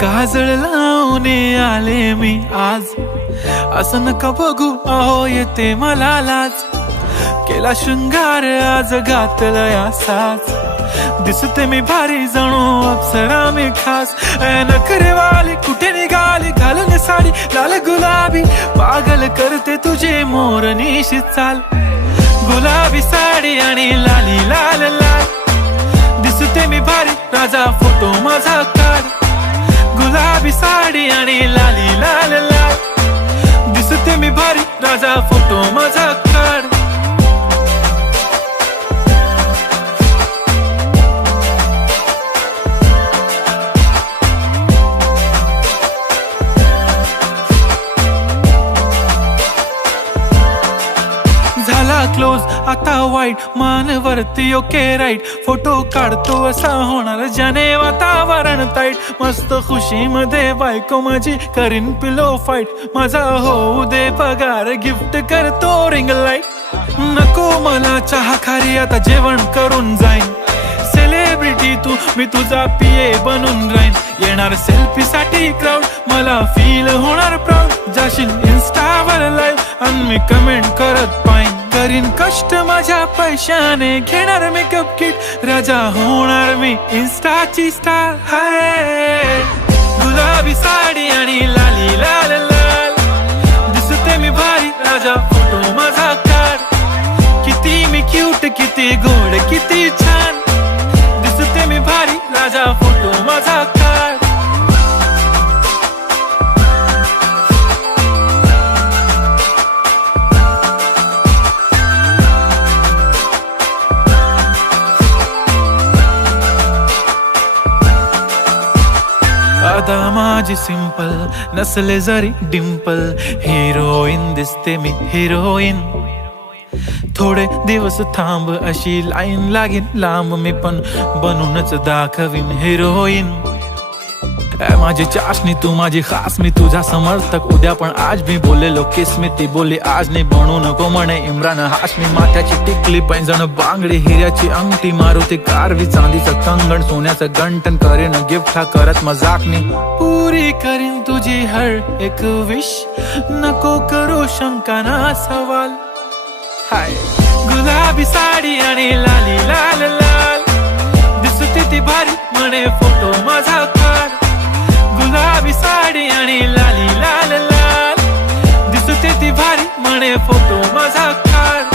काजळ लावून आले मी आज, असं नका बघू अहो येते मला लाज. केला शृंगार आज घातला साज, दिसते मी भारी जणू अप्सरा मी खास. नखरेवाली कुठे निघाली घालून साडी लाल गुलाबी, पागल करते तुझे मोरनीशी चाल. गुलाबी साडी आणि लाली लाल लाल, दिसते मी भारी राजा फोटो माझा काढ. गुलाबी साडी आणि लाली लाल लाल, दिसते मी भारी राजा फोटो माझा काढ. झाला क्लोज आता वाईट, मान वरती ओके राईट. फोटो काढतो असा होणार ज्याने वातावरण ताईट. मस्त खुशी मध्ये बायको माझी करीन पिलो फाईट. माझा होऊ दे पगार गिफ्ट करतो रिंग लाईट. नको मला चहा खारी आता जेवण करून जाईन. सेलिब्रिटी तू मी तुझा पिये बनून राहीन. येणार सेल्फी साठी क्राऊड मला फील होणार प्राऊड. जाशील इन्स्टावर लाईव्ह आणि मी कमेंट करत पाईन. करीन कष्ट माझ्या पैशाने घेणार मेकअप किट. राजा होणार मी इन्स्टाची स्टार. हाय गुलाबी साडी आणि लाली लाल लाल, दिसते मी भारी राजा फोटो माझा काढ. किती मी क्यूट किती गोड किती छान, दिसते मी भारी राजा फोटो माझा काढ. आता माझी सिंपल नसले जरी डिंपल, हिरोईन दिसते मी हिरोईन. थोडे दिवस थांब अशी लाईन लागेल लांब, मी पण बनूनच दाखवीन हिरोईन. माझी चाशनी तू माझी खास, मी तुझा समर्थक उद्या पण आज मी बोललेलो किस मी. ती बोलली आज नाही बनू नको म्हणे इम्रान हाशमी. माथ्याची टिकली पैंजण बांगडी हिऱ्याची अंगठी, मारुती कारवी चांदीचं कंगण सोन्याचं गंटन. करेन गिफ्ट हा करत मजाकनी, पुरी करीन तुझी हर एक विश. नको करू शंका ना सवाल. हाय गुलाबी साडी आणि लाली लाल लाल, दिसते ती भारी म्हणे फोटो माझा काढ. गुलाबी साडी आणि लाली लाल लाल, दिसते ती भारी म्हणे फोटो माझा काढ.